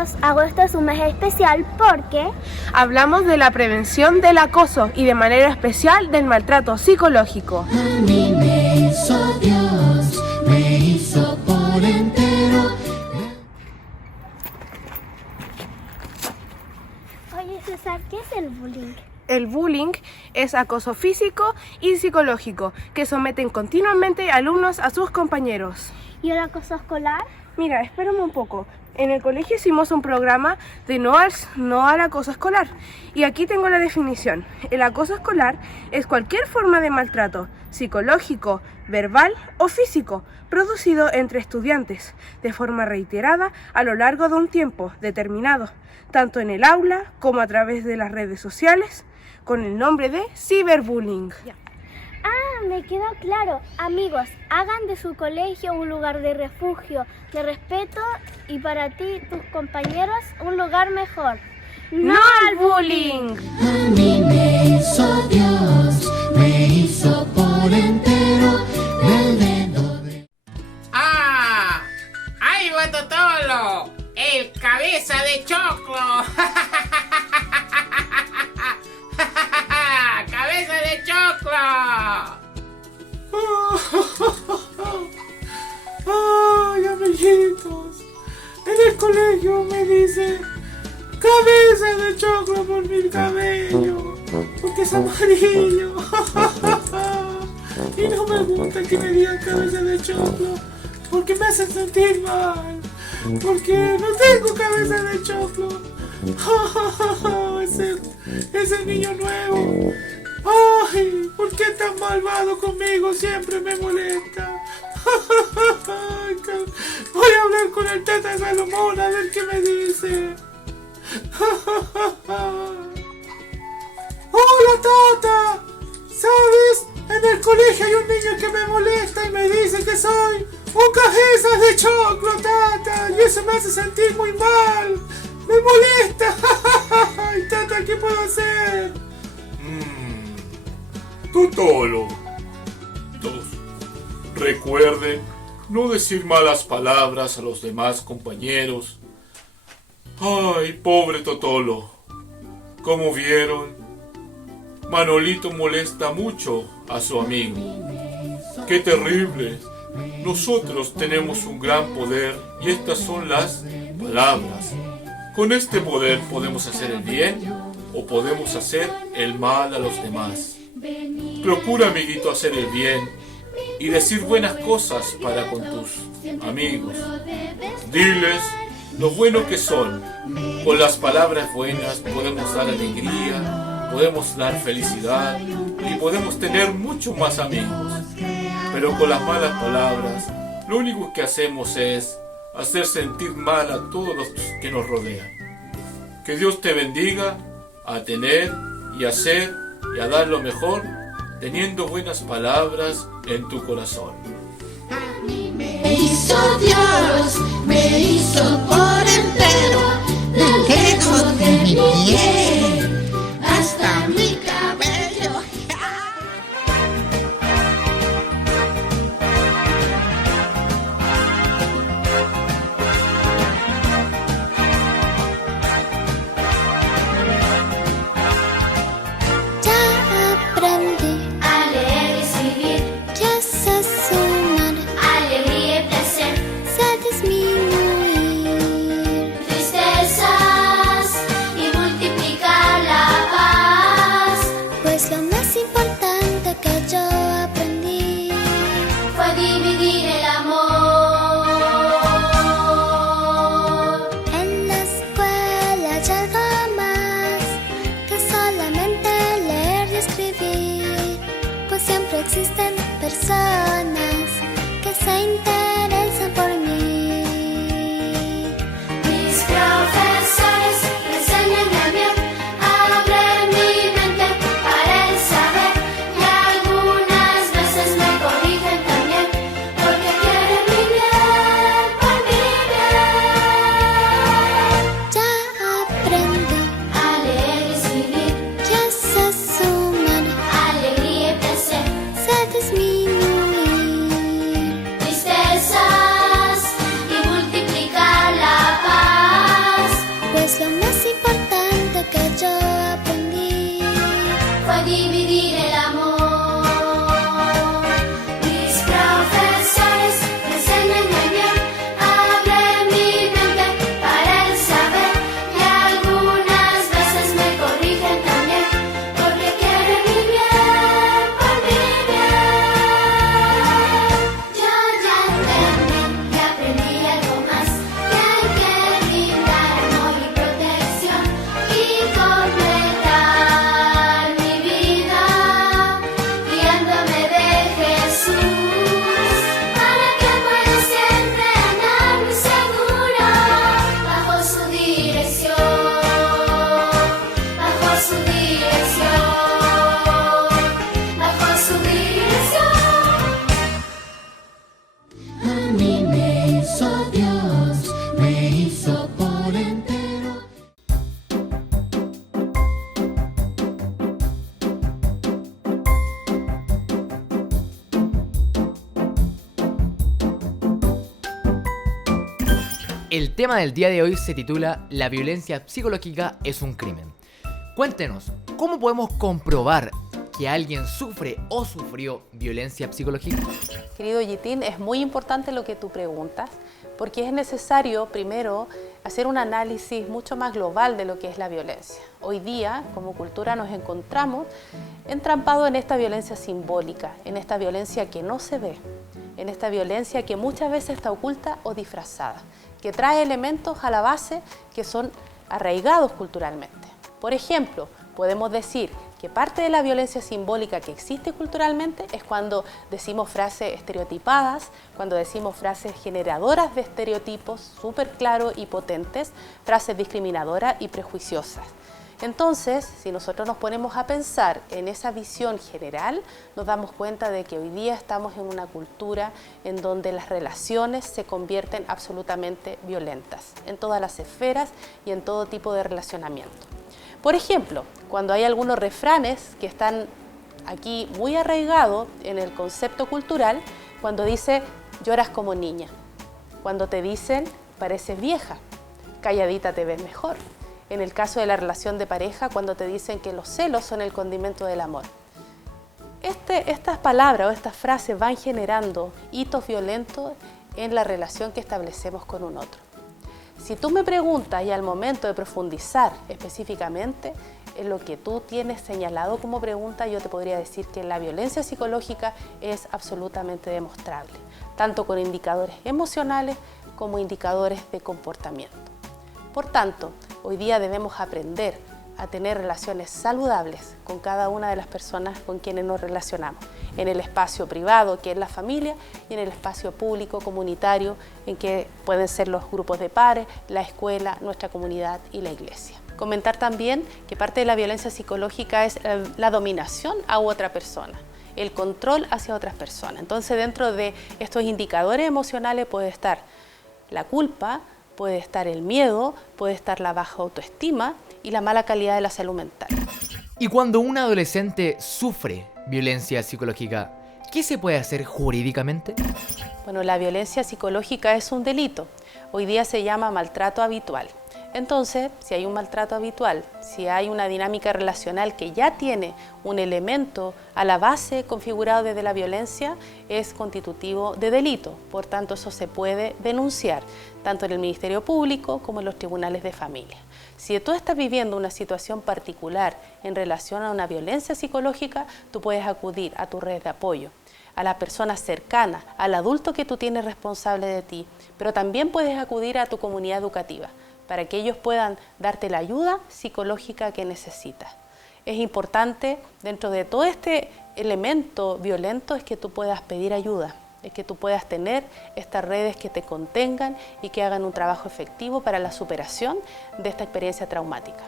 amigos, agosto es un mes especial porque hablamos de la prevención del acoso y de manera especial del maltrato psicológico. A mí me hizo Dios, me hizo por entero. Oye César, ¿qué es el bullying? El bullying es acoso físico y psicológico que someten continuamente alumnos a sus compañeros. ¿Y el acoso escolar? Mira, espérame un poco. En el colegio hicimos un programa de no al acoso escolar. Y aquí tengo la definición. El acoso escolar es cualquier forma de maltrato psicológico, verbal o físico producido entre estudiantes de forma reiterada a lo largo de un tiempo determinado, tanto en el aula como a través de las redes sociales, con el nombre de ciberbullying. Ah, me quedó claro. Amigos, hagan de su colegio un lugar de refugio, de respeto y para ti, tus compañeros, un lugar mejor. ¡No al bullying! A mí me hizo Dios, me hizo por entero del dedo de... ¡Ah! ¡Ahí va Totolo! ¡El cabeza de choclo! ¡Cabeza de choclo! ¡Ay, amiguitos! En el colegio me dicen cabeza de choclo por mi cabello, porque es amarillo. Y no me gusta que me digan cabeza de choclo, porque me hacen sentir mal, porque no tengo cabeza de choclo. Ese niño nuevo. ¡Ay! ¿Por qué tan malvado conmigo? Siempre me molesta. Voy a hablar con el Tata Salomón a ver qué me dice. ¡Hola, Tata! ¿Sabes? En el colegio hay un niño que me molesta y me dice que soy un cabeza de choclo, Tata. Y eso me hace sentir muy mal. ¡Me molesta! ¡Ay, Tata! ¿Qué puedo hacer? Totolo. Recuerden no decir malas palabras a los demás compañeros. Ay, pobre Totolo. Como vieron, Manolito molesta mucho a su amigo. ¡Qué terrible! Nosotros tenemos un gran poder y estas son las palabras. Con este poder podemos hacer el bien o podemos hacer el mal a los demás. Procura, amiguito, hacer el bien y decir buenas cosas para con tus amigos. Diles lo bueno que son. Con las palabras buenas podemos dar alegría, podemos dar felicidad y podemos tener muchos más amigos. Pero con las malas palabras, lo único que hacemos es hacer sentir mal a todos los que nos rodean. Que Dios te bendiga a tener y hacer y a dar lo mejor, teniendo buenas palabras en tu corazón. A mí me hizo Dios, me hizo por entero, del dedo de mi pie hasta mi cabello. Ya aprendí A leer y escribir, ya sé sumar, alegría y placer, sé disminuir. tristezas y multiplicar. El tema del día de hoy se titula La violencia psicológica es un crimen. Cuéntenos, ¿cómo podemos comprobar que alguien sufre o sufrió violencia psicológica? Querido Yitín, es muy importante lo que tú preguntas, porque es necesario primero hacer un análisis mucho más global de lo que es la violencia. Hoy día, como cultura, nos encontramos entrampados en esta violencia simbólica, en esta violencia que no se ve, en esta violencia que muchas veces está oculta o disfrazada, que trae elementos a la base que son arraigados culturalmente. Por ejemplo, podemos decir que parte de la violencia simbólica que existe culturalmente es cuando decimos frases estereotipadas, cuando decimos frases generadoras de estereotipos súper claros y potentes, frases discriminadoras y prejuiciosas. Entonces, si nosotros nos ponemos a pensar en esa visión general, nos damos cuenta de que hoy día estamos en una cultura en donde las relaciones se convierten absolutamente violentas, en todas las esferas y en todo tipo de relacionamiento. Por ejemplo, cuando hay algunos refranes que están aquí muy arraigados en el concepto cultural, cuando dice lloras como niña, cuando te dicen pareces vieja, calladita te ves mejor. En el caso de la relación de pareja, cuando te dicen que los celos son el condimento del amor. Estas palabras o estas frases van generando hitos violentos en la relación que establecemos con un otro. Si tú me preguntas y al momento de profundizar específicamente en lo que tú tienes señalado como pregunta, yo te podría decir que la violencia psicológica es absolutamente demostrable, tanto con indicadores emocionales como indicadores de comportamiento. Por tanto, hoy día debemos aprender a tener relaciones saludables con cada una de las personas con quienes nos relacionamos, en el espacio privado, que es la familia, y en el espacio público, comunitario, en que pueden ser los grupos de pares, la escuela, nuestra comunidad y la iglesia. Comentar también que parte de la violencia psicológica es la dominación a otra persona, el control hacia otras personas. Entonces, dentro de estos indicadores emocionales puede estar la culpa, puede estar el miedo, puede estar la baja autoestima y la mala calidad de la salud mental. Y cuando un adolescente sufre violencia psicológica, ¿qué se puede hacer jurídicamente? Bueno, la violencia psicológica es un delito. Hoy día se llama maltrato habitual. Entonces, si hay un maltrato habitual, si hay una dinámica relacional que ya tiene un elemento a la base configurado desde la violencia, es constitutivo de delito. Por tanto, eso se puede denunciar, tanto en el Ministerio Público como en los tribunales de familia. Si tú estás viviendo una situación particular en relación a una violencia psicológica, tú puedes acudir a tu red de apoyo, a la persona cercana, al adulto que tú tienes responsable de ti, pero también puedes acudir a tu comunidad educativa, para que ellos puedan darte la ayuda psicológica que necesitas. Es importante, dentro de todo este elemento violento, es que tú puedas pedir ayuda, es que tú puedas tener estas redes que te contengan y que hagan un trabajo efectivo para la superación de esta experiencia traumática.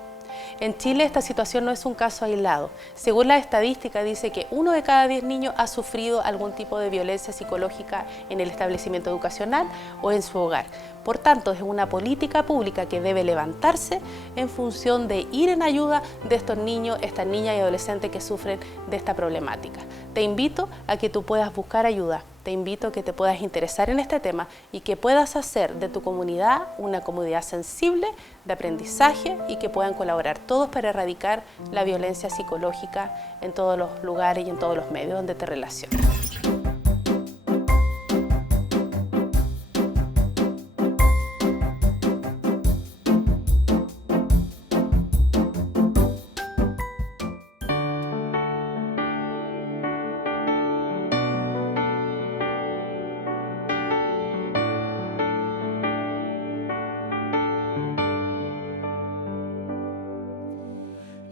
En Chile esta situación no es un caso aislado. Según la estadística dice que 1 de cada 10 niños ha sufrido algún tipo de violencia psicológica en el establecimiento educacional o en su hogar. Por tanto, es una política pública que debe levantarse en función de ir en ayuda de estos niños, estas niñas y adolescentes que sufren de esta problemática. Te invito a que tú puedas buscar ayuda. Te invito a que te puedas interesar en este tema y que puedas hacer de tu comunidad una comunidad sensible de aprendizaje y que puedan colaborar todos para erradicar la violencia psicológica en todos los lugares y en todos los medios donde te relacionas.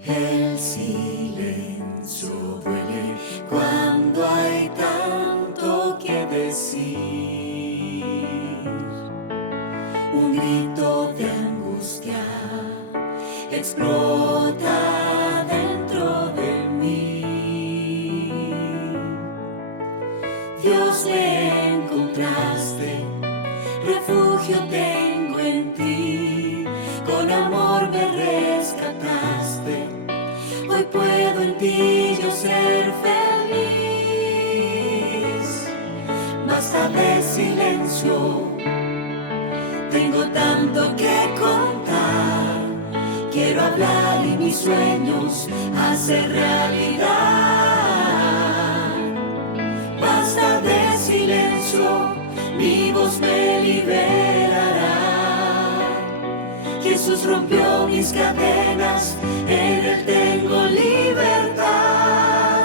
El silencio duele cuando hay tanto que decir. Un grito de angustia explota dentro de mí. Dios, me encontraste, refugio tengo en ti. Con amor me rescataste. Hoy puedo en ti yo ser feliz. Basta de silencio, tengo tanto tanto que contar. Quiero hablar y mis sueños hacer realidad. Basta de silencio, mi voz me liberará. Jesús rompió mis cadenas, en Él tengo libertad.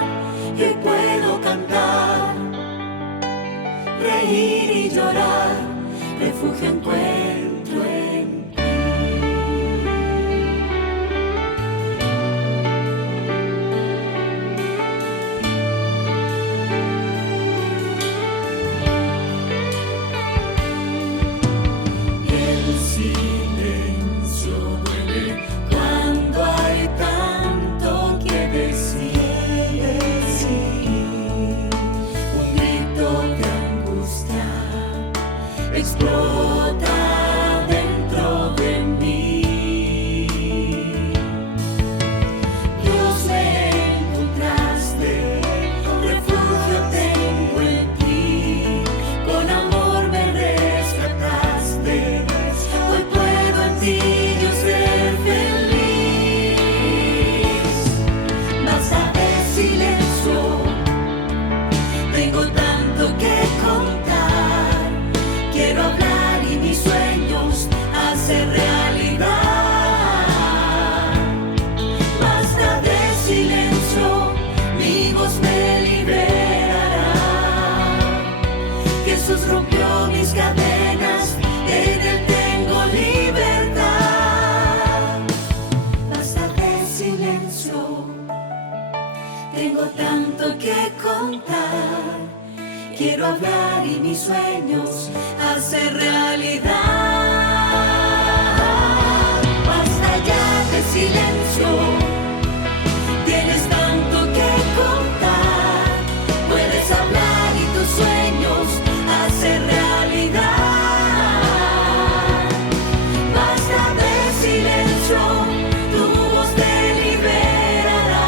Y hoy puedo cantar, reír y llorar, refugio encuentro en ti. El silencio duele cuando hay tanto que decir. Un grito de angustia explota dentro de mí. Dios, me encontraste, refugio tengo en ti. Con amor me rescataste, hoy puedo en ti yo ser feliz. Basta de silencio, tengo tanto que contar. Quiero hablar y mis sueños hacer realidad. Basta de silencio, mi voz me liberará. Jesús rompió mis cadenas, en Él tengo libertad. Basta de silencio, tengo tanto que contar. Quiero hablar y mis sueños hacer realidad. Basta ya de silencio, tienes tanto que contar. Puedes hablar y tus sueños hacer realidad. Basta de silencio, tu voz te liberará.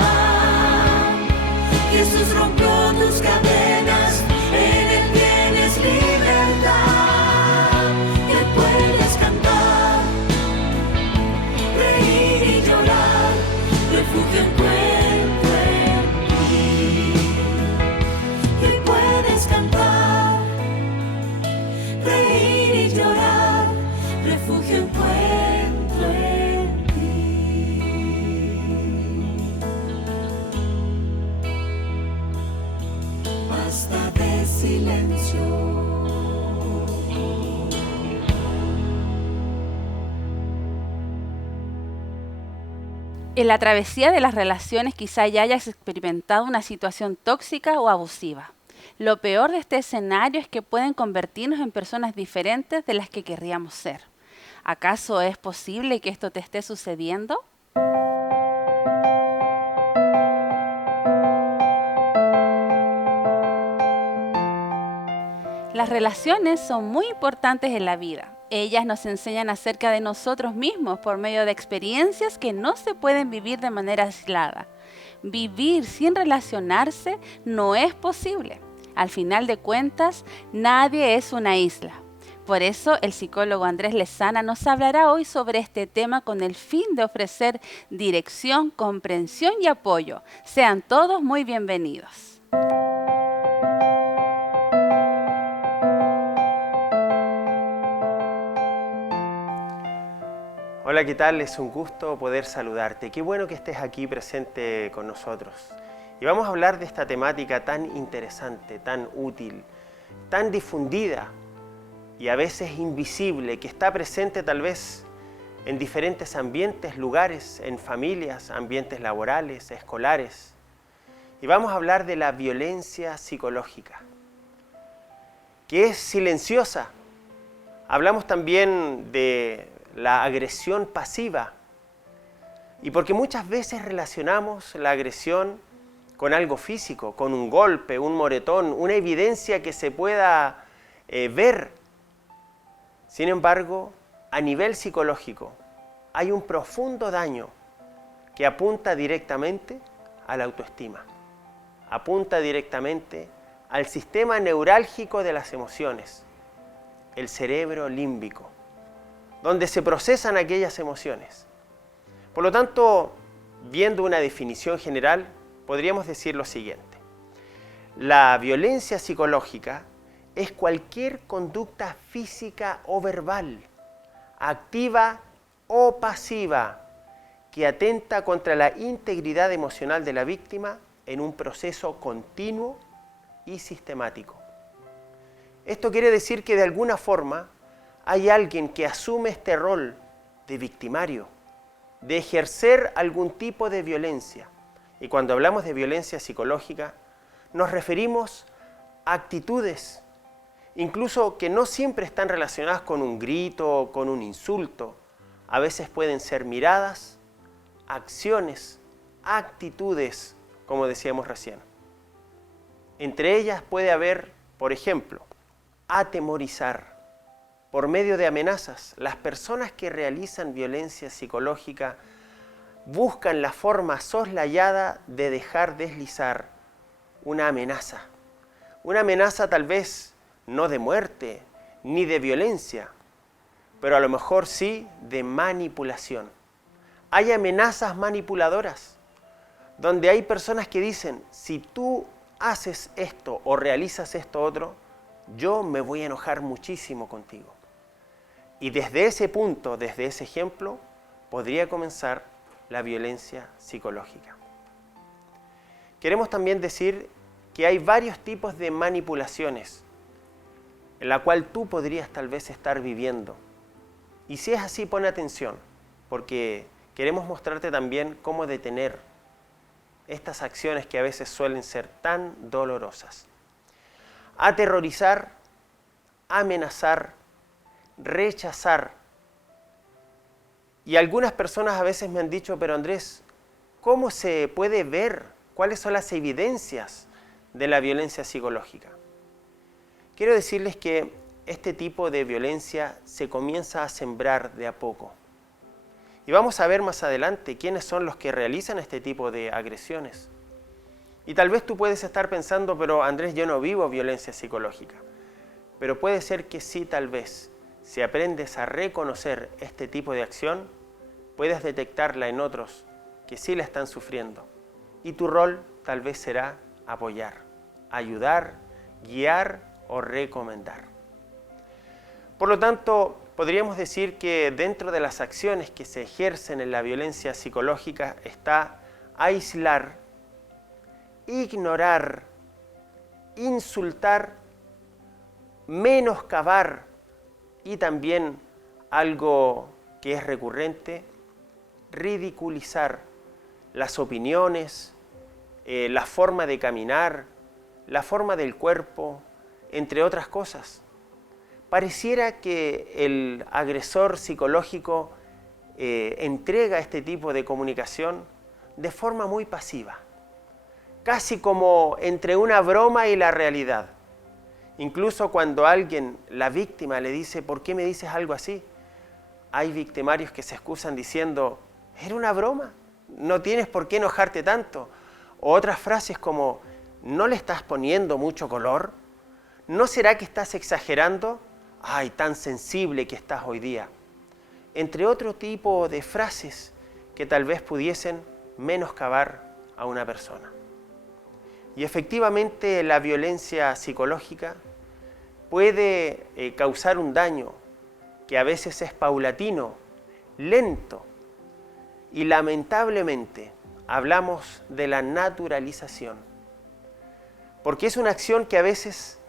Jesús rompió tus cadenas, en Él tienes libertad. Y hoy puedes cantar, reír y llorar, refugio encuentro en ti. Y hoy puedes cantar, reír y llorar, refugio encuentro en ti. Basta de silencio. En la travesía de las relaciones quizá ya hayas experimentado una situación tóxica o abusiva. Lo peor de este escenario es que pueden convertirnos en personas diferentes de las que querríamos ser. ¿Acaso es posible que esto te esté sucediendo? Las relaciones son muy importantes en la vida. Ellas nos enseñan acerca de nosotros mismos por medio de experiencias que no se pueden vivir de manera aislada. Vivir sin relacionarse no es posible. Al final de cuentas, nadie es una isla. Por eso, el psicólogo Andrés Lezana nos hablará hoy sobre este tema con el fin de ofrecer dirección, comprensión y apoyo. Sean todos muy bienvenidos. Hola, ¿qué tal? Es un gusto poder saludarte. Qué bueno que estés aquí presente con nosotros. Y vamos a hablar de esta temática tan interesante, tan útil, tan difundida y a veces invisible, que está presente tal vez en diferentes ambientes, lugares, en familias, ambientes laborales, escolares. Y vamos a hablar de la violencia psicológica, que es silenciosa. Hablamos también de la agresión pasiva, y porque muchas veces relacionamos la agresión con algo físico, con un golpe, un moretón, una evidencia que se pueda ver. Sin embargo, a nivel psicológico hay un profundo daño que apunta directamente a la autoestima, apunta directamente al sistema neurálgico de las emociones, el cerebro límbico. donde se procesan aquellas emociones. Por lo tanto, viendo una definición general, podríamos decir lo siguiente. La violencia psicológica es cualquier conducta física o verbal, activa o pasiva, que atenta contra la integridad emocional de la víctima en un proceso continuo y sistemático. Esto quiere decir que de alguna forma hay alguien que asume este rol de victimario, de ejercer algún tipo de violencia. Y cuando hablamos de violencia psicológica, nos referimos a actitudes, incluso que no siempre están relacionadas con un grito o con un insulto. A veces pueden ser miradas, acciones, actitudes, como decíamos recién. Entre ellas puede haber, por ejemplo, atemorizar. Por medio de amenazas, las personas que realizan violencia psicológica buscan la forma soslayada de dejar deslizar una amenaza. Una amenaza tal vez no de muerte ni de violencia, pero a lo mejor sí de manipulación. Hay amenazas manipuladoras, donde hay personas que dicen, si tú haces esto o realizas esto otro, yo me voy a enojar muchísimo contigo. Y desde ese punto, desde ese ejemplo, podría comenzar la violencia psicológica. Queremos también decir que hay varios tipos de manipulaciones en la cual tú podrías tal vez estar viviendo. Y si es así, pon atención, porque queremos mostrarte también cómo detener estas acciones que a veces suelen ser tan dolorosas. Aterrorizar, amenazar, rechazar. Y algunas personas a veces me han dicho, pero Andrés, ¿cómo se puede ver? ¿Cuáles son las evidencias de la violencia psicológica? Quiero decirles que este tipo de violencia se comienza a sembrar de a poco. Y vamos a ver más adelante quiénes son los que realizan este tipo de agresiones. Y tal vez tú puedes estar pensando, pero Andrés, yo no vivo violencia psicológica. Pero puede ser que sí, tal vez, si aprendes a reconocer este tipo de acción, puedes detectarla en otros que sí la están sufriendo. Y tu rol tal vez será apoyar, ayudar, guiar o recomendar. Por lo tanto, podríamos decir que dentro de las acciones que se ejercen en la violencia psicológica está aislar, ignorar, insultar, menoscabar y también algo que es recurrente, ridiculizar las opiniones, la forma de caminar, la forma del cuerpo, entre otras cosas. Pareciera que el agresor psicológico entrega este tipo de comunicación de forma muy pasiva, casi como entre una broma y la realidad. Incluso cuando alguien, la víctima, le dice, ¿por qué me dices algo así? Hay victimarios que se excusan diciendo, era una broma, no tienes por qué enojarte tanto. O otras frases como, ¿no le estás poniendo mucho color? ¿No será que estás exagerando? ¡Ay, tan sensible que estás hoy día! Entre otro tipo de frases que tal vez pudiesen menoscabar a una persona. Y efectivamente la violencia psicológica puede causar un daño que a veces es paulatino, lento, y lamentablemente hablamos de la naturalización. Porque es una acción que a veces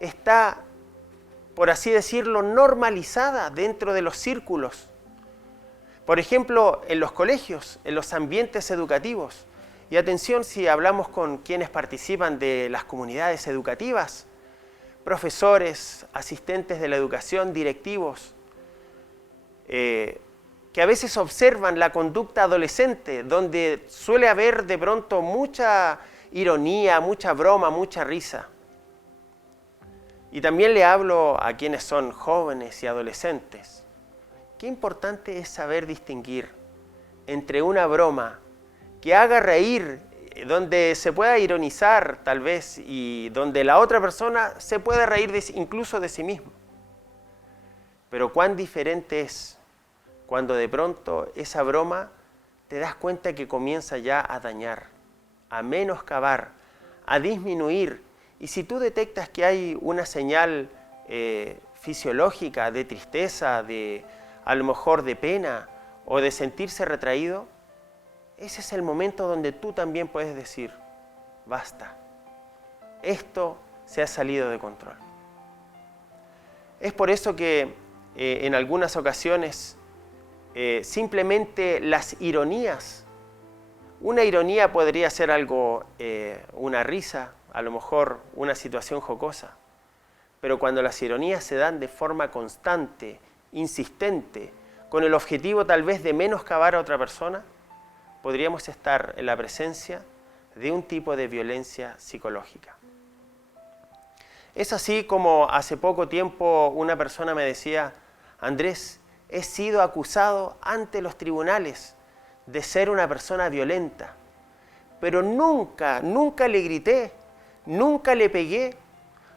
está, por así decirlo, normalizada dentro de los círculos. Por ejemplo, en los colegios, en los ambientes educativos. Y atención si hablamos con quienes participan de las comunidades educativas, profesores, asistentes de la educación, directivos, que a veces observan la conducta adolescente, donde suele haber de pronto mucha ironía, mucha broma, mucha risa. Y también le hablo a quienes son jóvenes y adolescentes. Qué importante es saber distinguir entre una broma que haga reír, donde se pueda ironizar tal vez, y donde la otra persona se pueda reír incluso de sí mismo. Pero cuán diferente es cuando de pronto esa broma te das cuenta que comienza ya a dañar, a menoscabar, a disminuir. Y si tú detectas que hay una señal fisiológica de tristeza, a lo mejor de pena o de sentirse retraído, ese es el momento donde tú también puedes decir, basta, esto se ha salido de control. Es por eso que en algunas ocasiones simplemente las ironías, una ironía podría ser algo, una risa, a lo mejor una situación jocosa, pero cuando las ironías se dan de forma constante, insistente, con el objetivo tal vez de menoscabar a otra persona, podríamos estar en la presencia de un tipo de violencia psicológica. Es así como hace poco tiempo una persona me decía, Andrés, he sido acusado ante los tribunales de ser una persona violenta, pero nunca le grité, nunca le pegué,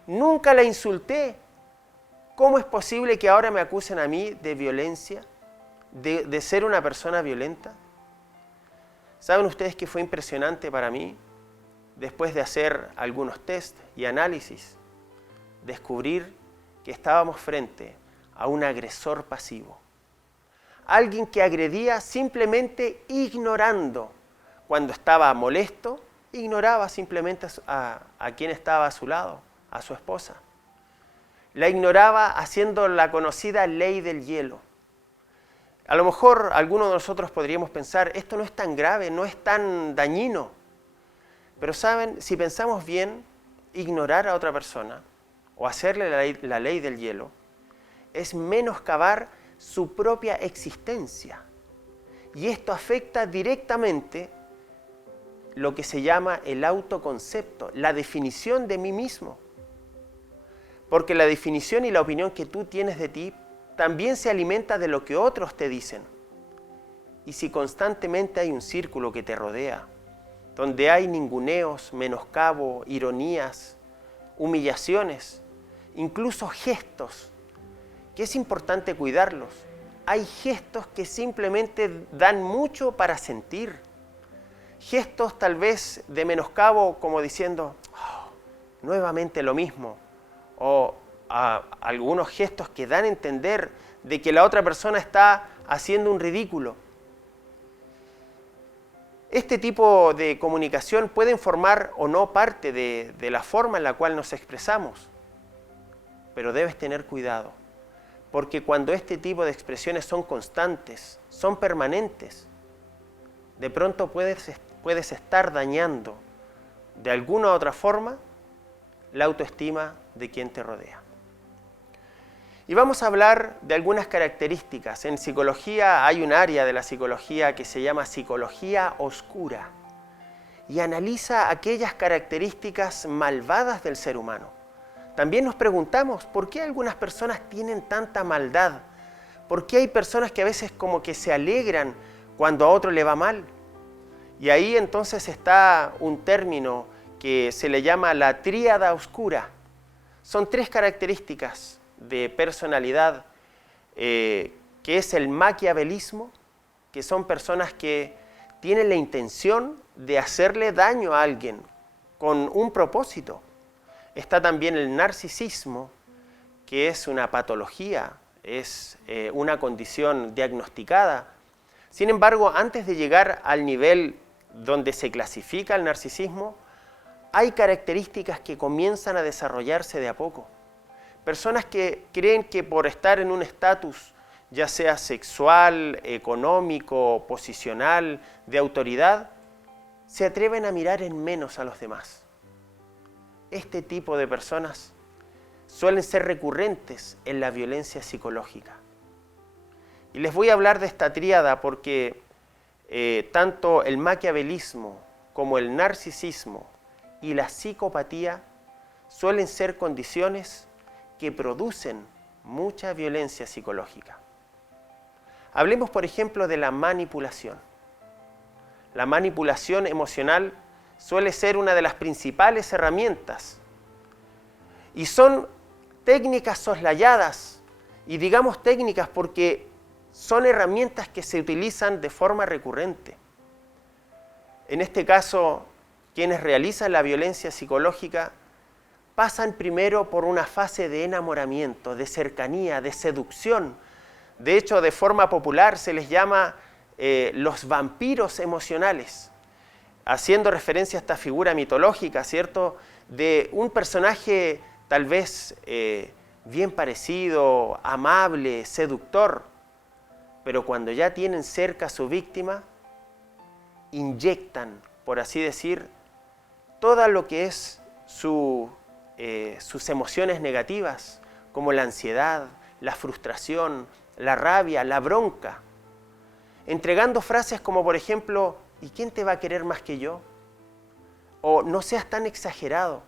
nunca la insulté. ¿Cómo es posible que ahora me acusen a mí de violencia, de ser una persona violenta? ¿Saben ustedes que fue impresionante para mí, después de hacer algunos test y análisis, descubrir que estábamos frente a un agresor pasivo? Alguien que agredía simplemente ignorando. Cuando estaba molesto, ignoraba simplemente a quien estaba a su lado, a su esposa. La ignoraba haciendo la conocida ley del hielo. A lo mejor algunos de nosotros podríamos pensar, esto no es tan grave, no es tan dañino. Pero saben, si pensamos bien, ignorar a otra persona o hacerle la ley del hielo es menoscabar su propia existencia. Y esto afecta directamente lo que se llama el autoconcepto, la definición de mí mismo. Porque la definición y la opinión que tú tienes de ti también se alimenta de lo que otros te dicen. Y si constantemente hay un círculo que te rodea, donde hay ninguneos, menoscabo, ironías, humillaciones, incluso gestos, que es importante cuidarlos. Hay gestos que simplemente dan mucho para sentir. Gestos tal vez de menoscabo, como diciendo, oh, nuevamente lo mismo. O algunos gestos que dan a entender de que la otra persona está haciendo un ridículo. Este tipo de comunicación pueden formar o no parte de la forma en la cual nos expresamos, pero debes tener cuidado, porque cuando este tipo de expresiones son constantes, son permanentes, de pronto puedes estar dañando de alguna u otra forma la autoestima de quien te rodea. Y vamos a hablar de algunas características. En psicología hay un área de la psicología que se llama psicología oscura y analiza aquellas características malvadas del ser humano. También nos preguntamos por qué algunas personas tienen tanta maldad, por qué hay personas que a veces como que se alegran cuando a otro le va mal. Y ahí entonces está un término que se le llama la tríada oscura. Son 3 características de personalidad, que es el maquiavelismo, que son personas que tienen la intención de hacerle daño a alguien con un propósito. Está también el narcisismo, que es una patología, es una condición diagnosticada. Sin embargo, antes de llegar al nivel donde se clasifica el narcisismo, hay características que comienzan a desarrollarse de a poco. Personas que creen que por estar en un estatus, ya sea sexual, económico, posicional, de autoridad, se atreven a mirar en menos a los demás. Este tipo de personas suelen ser recurrentes en la violencia psicológica. Y les voy a hablar de esta tríada porque tanto el maquiavelismo como el narcisismo y la psicopatía suelen ser condiciones que producen mucha violencia psicológica. Hablemos, por ejemplo, de la manipulación. La manipulación emocional suele ser una de las principales herramientas y son técnicas soslayadas Y digamos técnicas porque son herramientas que se utilizan de forma recurrente. En este caso, quienes realizan la violencia psicológica pasan primero por una fase de enamoramiento, de cercanía, de seducción. De hecho, de forma popular se les llama los vampiros emocionales, haciendo referencia a esta figura mitológica, ¿cierto?, de un personaje tal vez bien parecido, amable, seductor, pero cuando ya tienen cerca a su víctima, inyectan, por así decir, todo lo que es sus emociones negativas, como la ansiedad, la frustración, la rabia, la bronca, entregando frases como, por ejemplo, ¿y quién te va a querer más que yo? O no seas tan exagerado.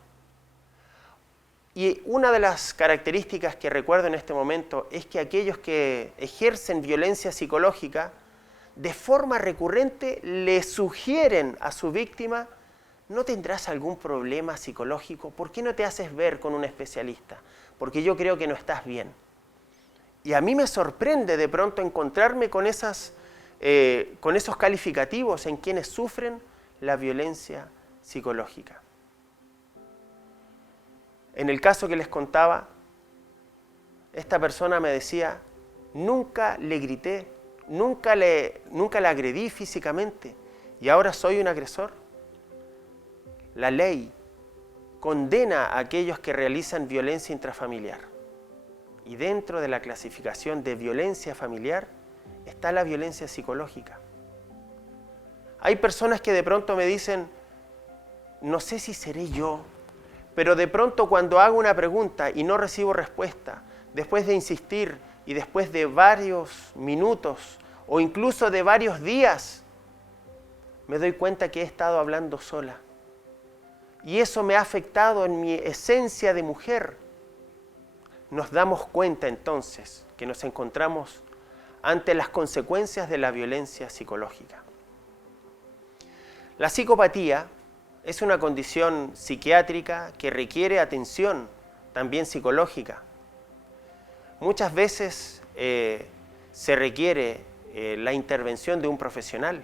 Y una de las características que recuerdo en este momento es que aquellos que ejercen violencia psicológica, de forma recurrente le sugieren a su víctima: ¿no tendrás algún problema psicológico? ¿Por qué no te haces ver con un especialista? Porque yo creo que no estás bien. Y a mí me sorprende de pronto encontrarme con esos calificativos en quienes sufren la violencia psicológica. En el caso que les contaba, esta persona me decía: nunca le grité, nunca le agredí físicamente y ahora soy un agresor. La ley condena a aquellos que realizan violencia intrafamiliar. Y dentro de la clasificación de violencia familiar está la violencia psicológica. Hay personas que de pronto me dicen: no sé si seré yo, pero de pronto cuando hago una pregunta y no recibo respuesta, después de insistir y después de varios minutos o incluso de varios días, me doy cuenta que he estado hablando sola. Y eso me ha afectado en mi esencia de mujer. Nos damos cuenta entonces que nos encontramos ante las consecuencias de la violencia psicológica. La psicopatía es una condición psiquiátrica que requiere atención, también psicológica. Muchas veces se requiere la intervención de un profesional.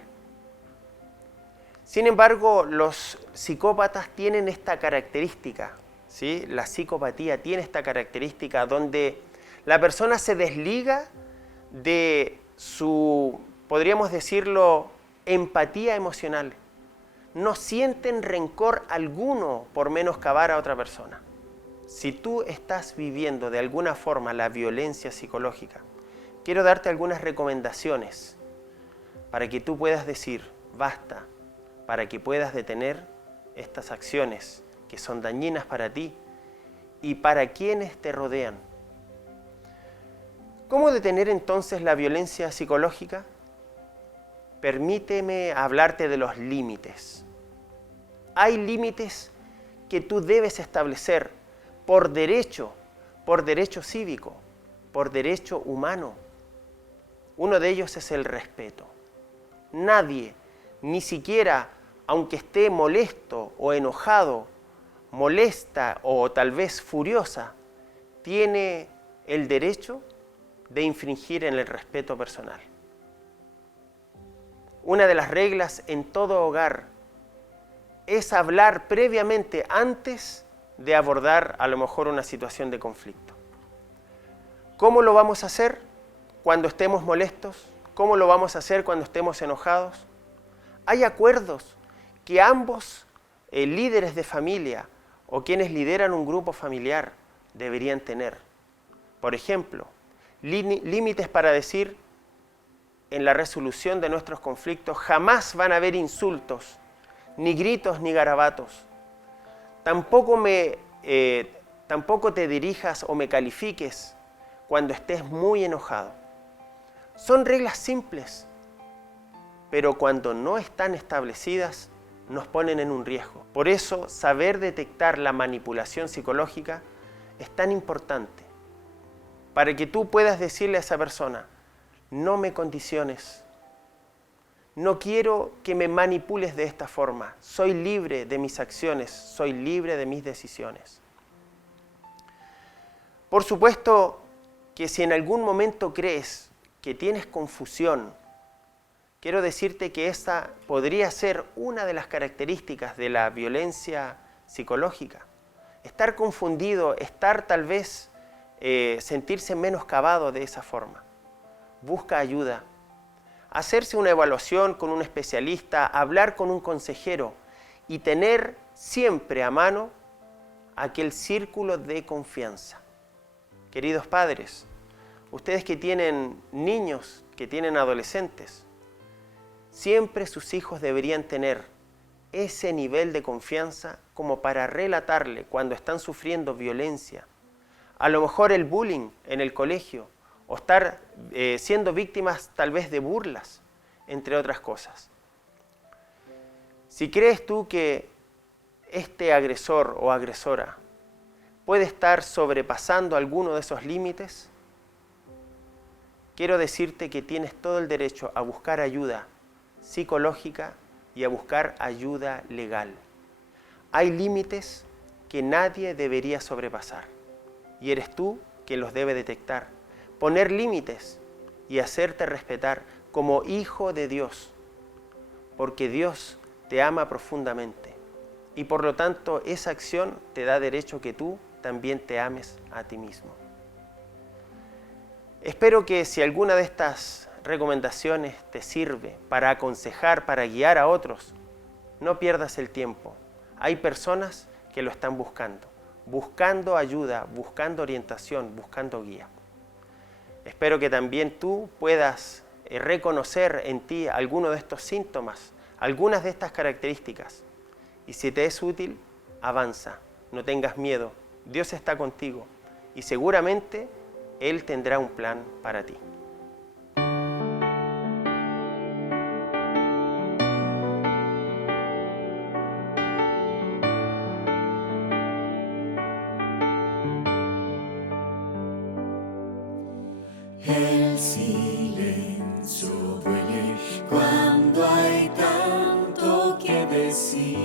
Sin embargo, los psicópatas tienen esta característica, ¿sí? La psicopatía tiene esta característica donde la persona se desliga de su, podríamos decirlo, empatía emocional. No sienten rencor alguno por menoscabar a otra persona. Si tú estás viviendo de alguna forma la violencia psicológica, quiero darte algunas recomendaciones para que tú puedas decir basta, para que puedas detener estas acciones que son dañinas para ti y para quienes te rodean. ¿Cómo detener entonces la violencia psicológica? Permíteme hablarte de los límites. Hay límites que tú debes establecer por derecho cívico, por derecho humano. Uno de ellos es el respeto. Nadie, ni siquiera aunque esté molesto o enojado, molesta o tal vez furiosa, tiene el derecho de infringir en el respeto personal. Una de las reglas en todo hogar es hablar previamente antes de abordar a lo mejor una situación de conflicto. ¿Cómo lo vamos a hacer cuando estemos molestos? ¿Cómo lo vamos a hacer cuando estemos enojados? Hay acuerdos que ambos líderes de familia o quienes lideran un grupo familiar deberían tener. Por ejemplo, límites para decir: en la resolución de nuestros conflictos jamás van a haber insultos, ni gritos, ni garabatos. Tampoco te dirijas o me califiques cuando estés muy enojado. Son reglas simples, pero cuando no están establecidas, nos ponen en un riesgo. Por eso, saber detectar la manipulación psicológica es tan importante, para que tú puedas decirle a esa persona: no me condiciones, no quiero que me manipules de esta forma, soy libre de mis acciones, soy libre de mis decisiones. Por supuesto, que si en algún momento crees que tienes confusión, quiero decirte que esta podría ser una de las características de la violencia psicológica. Estar confundido, estar tal vez, sentirse menoscabado de esa forma. Busca ayuda. Hacerse una evaluación con un especialista, hablar con un consejero y tener siempre a mano aquel círculo de confianza. Queridos padres, ustedes que tienen niños, que tienen adolescentes, siempre sus hijos deberían tener ese nivel de confianza como para relatarle cuando están sufriendo violencia, a lo mejor el bullying en el colegio, o estar siendo víctimas tal vez de burlas, entre otras cosas. Si crees tú que este agresor o agresora puede estar sobrepasando alguno de esos límites, quiero decirte que tienes todo el derecho a buscar ayuda psicológica y a buscar ayuda legal. Hay límites que nadie debería sobrepasar y eres tú quien los debe detectar. Poner límites y hacerte respetar como hijo de Dios, porque Dios te ama profundamente y por lo tanto esa acción te da derecho que tú también te ames a ti mismo. Espero que si alguna de estas recomendaciones te sirve para aconsejar, para guiar a otros, no pierdas el tiempo. Hay personas que lo están buscando ayuda, buscando orientación, buscando guía. Espero que también tú puedas reconocer en ti alguno de estos síntomas, algunas de estas características. Y si te es útil, avanza, no tengas miedo. Dios está contigo y seguramente Él tendrá un plan para ti. El silencio duele cuando hay tanto que decir.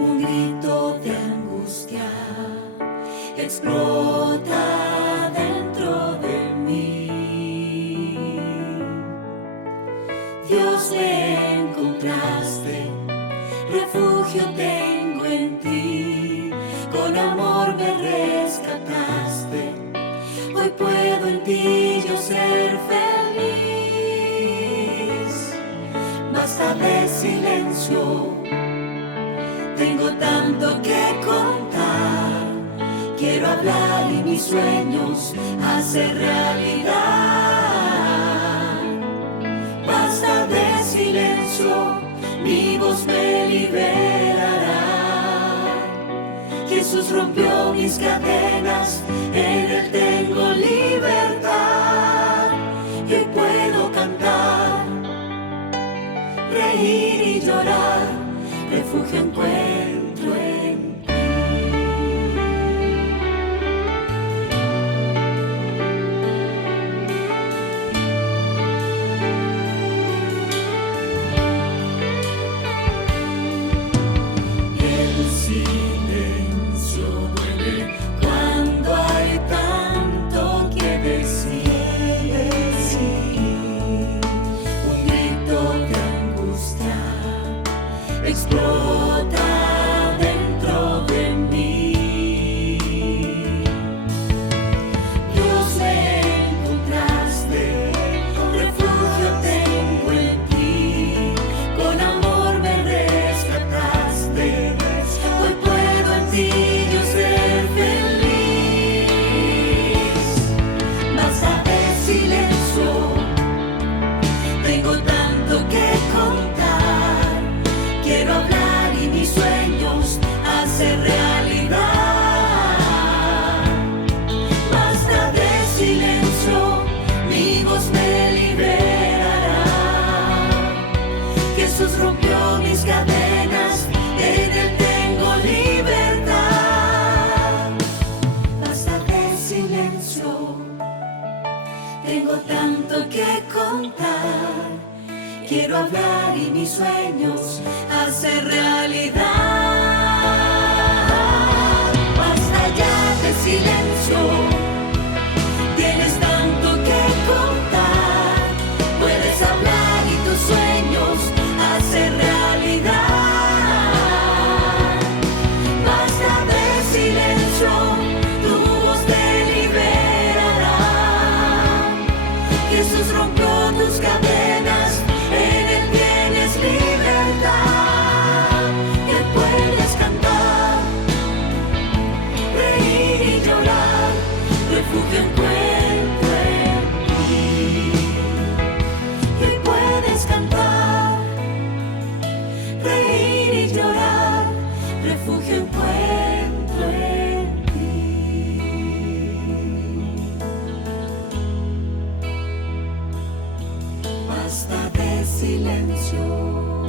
Un grito de angustia explota dentro de mí. Dios, me encontraste, refugio tengo en ti, con amor me rescataste. Hoy puedo en ti yo ser feliz. Basta de silencio, tengo tanto que contar. Quiero hablar y mis sueños hacer realidad. Basta de silencio, mi voz me liberará. Jesús rompió mis cadenas, en Él tengo libertad. Y hoy puedo cantar, reír y llorar, refugio encuentro en ti. El silencio duele cuando hay tanto que decir. Un grito de angustia explota dentro de mí. Dios, me encontraste, refugio tengo en ti, con amor me rescataste. Hoy puedo en ti yo ser feliz. Basta de silencio, tengo tanto que contar. Quiero hablar y mis sueños hacer realidad. Basta de silencio, mi voz me liberará. Jesús rompió mis cadenas, en Él tengo libertad. Basta de silencio, tengo tanto que contar. Quiero hablar y mis sueños hacer realidad. Basta ya de silencio. refugio encuentro en ti. Y puedes cantar, reír y llorar, refugio encuentro en ti. Basta de silencio.